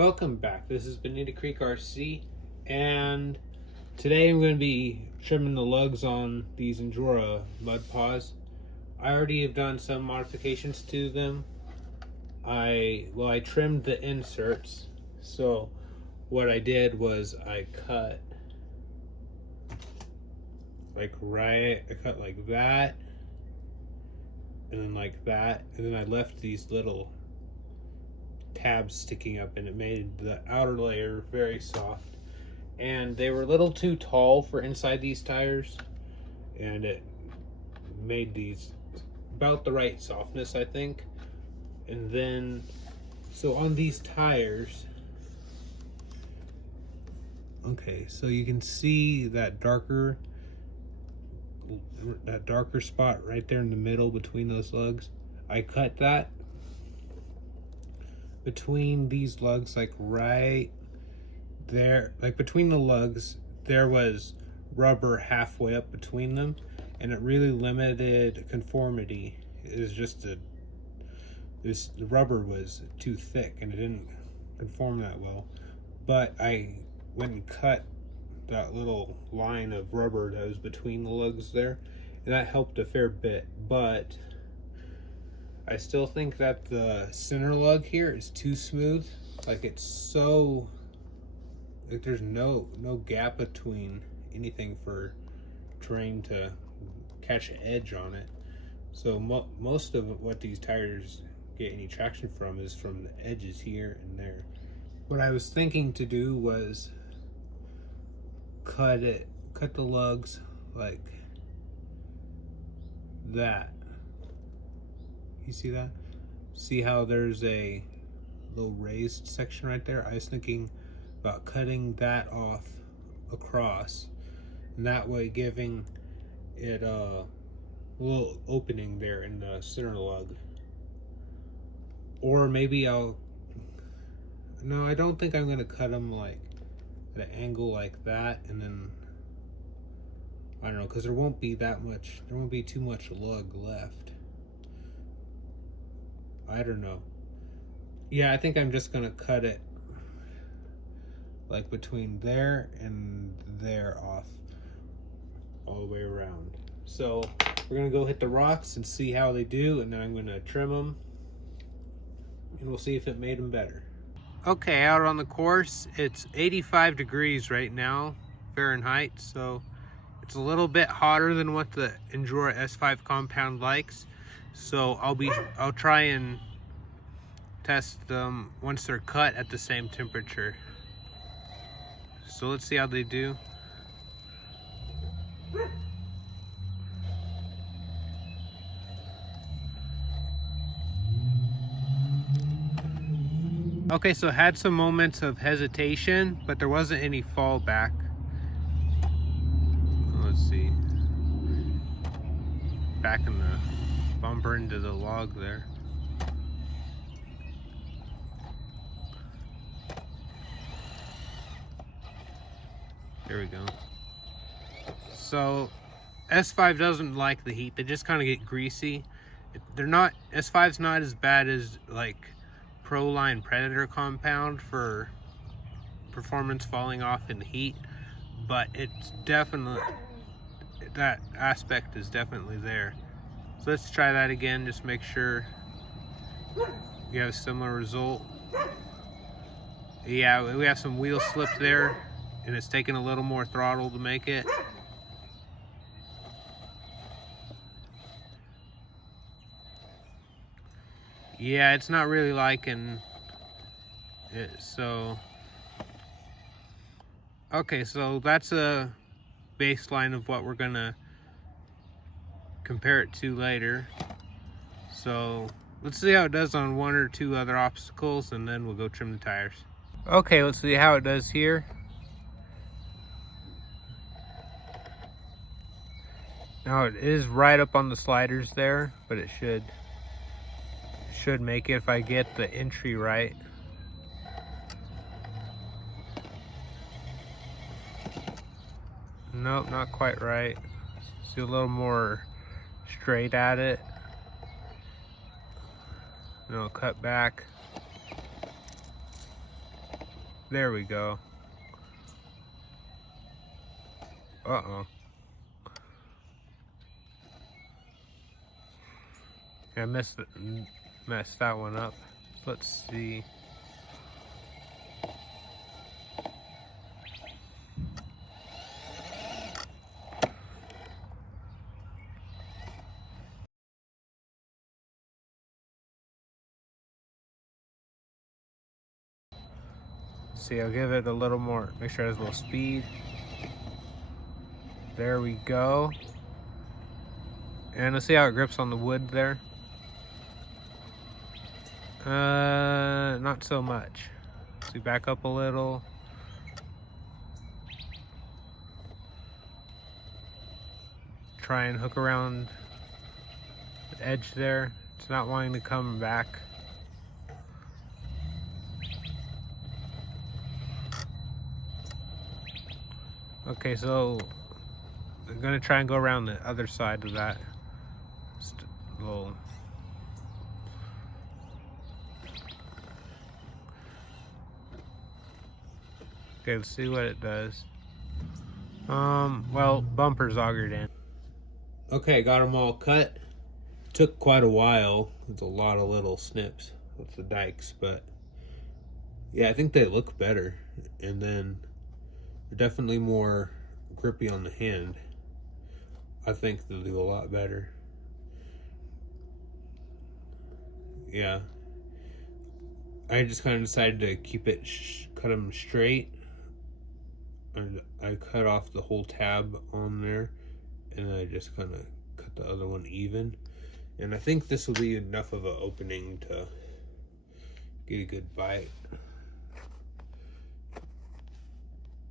Welcome back. This is Bonita Creek RC, and today I'm going to be trimming the lugs on these Injora Mudpaws. I already have done some modifications to them. I trimmed the inserts. So what I did was I cut like that, and then like that, and then I left these little tabs sticking up, and it made the outer layer very soft. And they were a little too tall for inside these tires, and it made these about the right softness, I think. And then so on these tires, okay, so you can see that darker spot right there in the middle between those lugs. I cut that between these lugs, like right there, like between the lugs there was rubber halfway up between them, and it really limited conformity. It was just the rubber was too thick and it didn't conform that well. But I went and cut that little line of rubber that was between the lugs there, and that helped a fair bit. But I still think that the center lug here is too smooth. Like, it's so, like, there's no gap between anything for terrain to catch an edge on it. So most of what these tires get any traction from is from the edges here and there. What I was thinking to do was cut the lugs like that. You see that? See how there's a little raised section right there? I was thinking about cutting that off across, and that way giving it a little opening there in the center lug. Or maybe no, I don't think I'm gonna cut them like at an angle like that, and then I don't know, because there won't be too much lug left. I don't know. Yeah, I think I'm just gonna cut it like between there and there off all the way around. So we're gonna go hit the rocks and see how they do, and then I'm gonna trim them and we'll see if it made them better. Okay, out on the course, it's 85 degrees right now, Fahrenheit, so it's a little bit hotter than what the Injora S5 compound likes. So I'll try and test them once they're cut at the same temperature. So let's see how they do. Okay, so had some moments of hesitation, but there wasn't any fallback. Let's see. Back in the bumper into the log there. There we go. So S5 doesn't like the heat. They just kind of get greasy. S5's not as bad as like Proline Predator compound for performance falling off in the heat, but it's definitely, that aspect is definitely there. So let's try that again, just make sure you have a similar result. Yeah, we have some wheel slip there, and it's taking a little more throttle to make it. Yeah, it's not really liking it, so. Okay, so that's a baseline of what we're gonna compare it to later. So let's see how it does on one or two other obstacles, and then we'll go trim the tires. Okay, let's see how it does here. Now it is right up on the sliders there, but it should make it if I get the entry right. Nope, not quite right. See a little more straight at it. And I'll cut back. There we go. Uh-oh. I messed that one up. Let's see. See, I'll give it a little more, make sure it has a little speed. There we go. And let's see how it grips on the wood there. Not so much. So we back up a little. Try and hook around the edge there. It's not wanting to come back. Okay, so I'm gonna try and go around the other side of that little. Okay, let's see what it does. Well, bumper's augered in. Okay, got them all cut. Took quite a while. It's a lot of little snips with the dikes, but yeah, I think they look better. And then they're definitely more grippy on the hand. I think they'll do a lot better. Yeah. I just kind of decided to keep it, cut them straight. And I cut off the whole tab on there, and I just kind of cut the other one even. And I think this will be enough of an opening to get a good bite.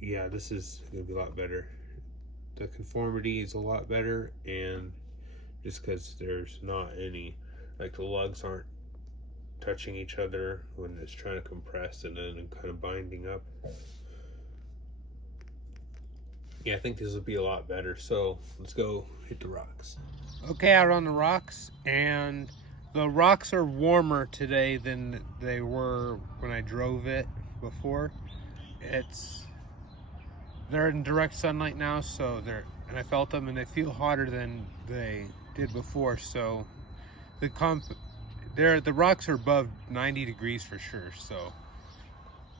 Yeah, this is gonna be a lot better. The conformity is a lot better, and just because there's not any, like the lugs aren't touching each other when it's trying to compress and then kind of binding up. Yeah, I think this will be a lot better. So let's go hit the rocks. Okay, out on the rocks, and the rocks are warmer today than they were when I drove it before. They're in direct sunlight now, so and I felt them, and they feel hotter than they did before. So the rocks are above 90 degrees for sure. So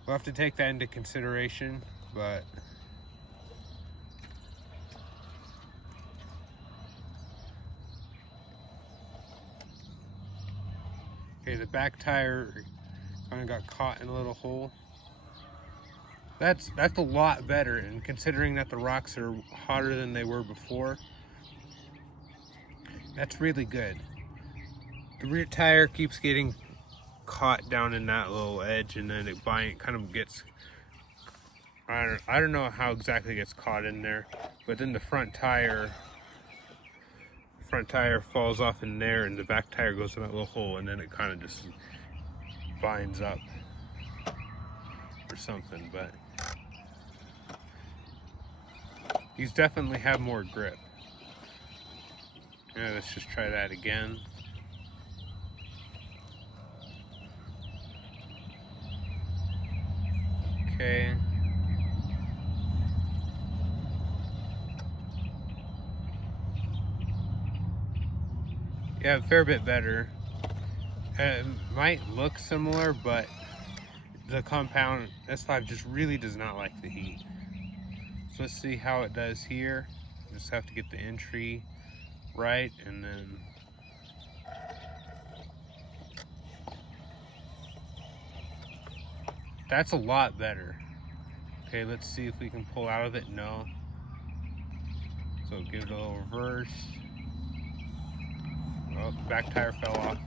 we'll have to take that into consideration, but. Okay, the back tire kind of got caught in a little hole. That's a lot better, and considering that the rocks are hotter than they were before, that's really good. The rear tire keeps getting caught down in that little edge, and then it kind of gets, I don't know how exactly it gets caught in there, but then the front tire falls off in there, and the back tire goes in that little hole, and then it kind of just binds up or something. But these definitely have more grip. Yeah, let's just try that again. Okay. Yeah, a fair bit better. It might look similar, but the compound S5 just really does not like the heat. So let's see how it does here. Just have to get the entry right, and then that's a lot better. Okay, let's see if we can pull out of it. No. So give it a little reverse. Oh, the back tire fell off.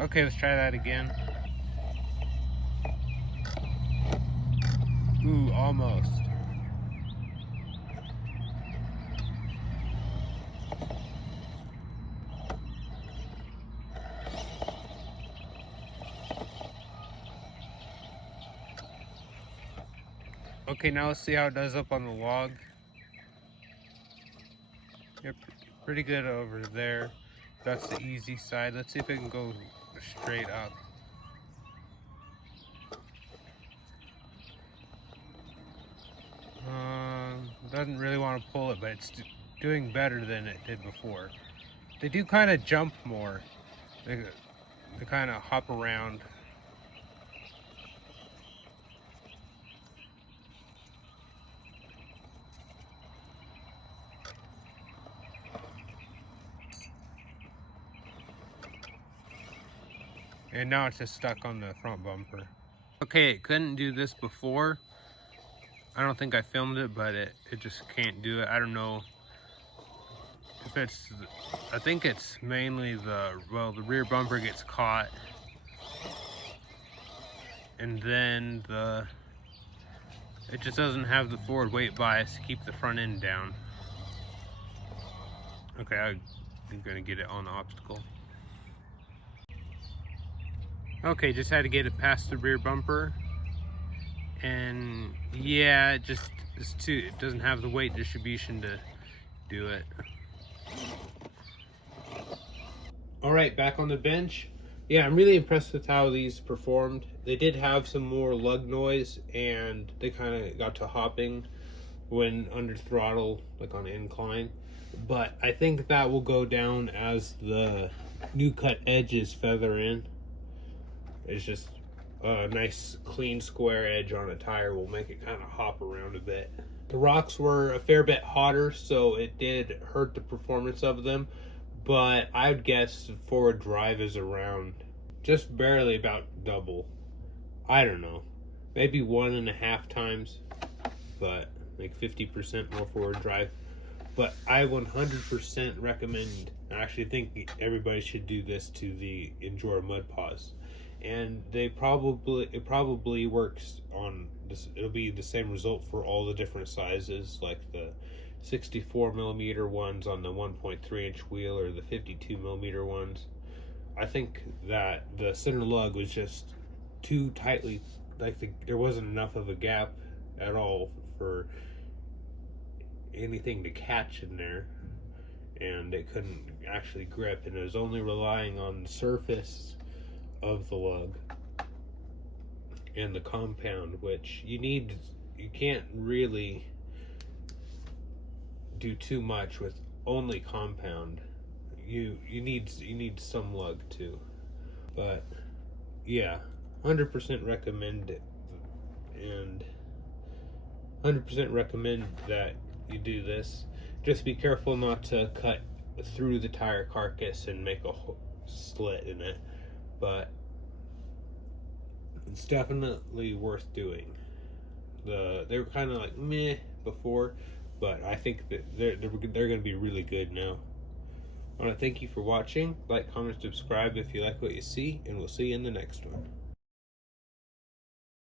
Okay, let's try that again. Ooh, almost. Okay, now let's see how it does up on the log. Yeah, pretty good over there. That's the easy side. Let's see if it can go straight up. doesn't really want to pull it, but it's doing better than it did before. They do kind of jump more. They kind of hop around. And now it's just stuck on the front bumper. Okay, it couldn't do this before. I don't think I filmed it, but it just can't do it. I don't know if it's, I think it's mainly the rear bumper gets caught. And then it just doesn't have the forward weight bias to keep the front end down. Okay, I'm gonna get it on the obstacle. Okay, just had to get it past the rear bumper. And yeah, it doesn't have the weight distribution to do it. All right, back on the bench. Yeah, I'm really impressed with how these performed. They did have some more lug noise, and they kind of got to hopping when under throttle, like on incline. But I think that will go down as the new cut edges feather in. It's just a nice clean square edge on a tire will make it kind of hop around a bit. The rocks were a fair bit hotter, so it did hurt the performance of them, but I would guess the forward drive is around just barely about double. I don't know, maybe 1.5 times, but like 50% more forward drive. But I 100% recommend, I actually think everybody should do this to the Injora Mudpaws. And it probably works on this. It'll be the same result for all the different sizes, like the 64mm ones on the 1.3-inch wheel or the 52mm ones. I think that the center lug was just too tightly, there wasn't enough of a gap at all for anything to catch in there, and it couldn't actually grip, and it was only relying on the surface of the lug and the compound, which you can't really do too much with only compound. You need some lug too. But yeah, 100% recommend it, and 100% recommend that you do this. Just be careful not to cut through the tire carcass and make a slit in it, but it's definitely worth doing. They were kind of like meh before, but I think that they're going to be really good now. I want to thank you for watching. Like, comment, subscribe if you like what you see, and we'll see you in the next one.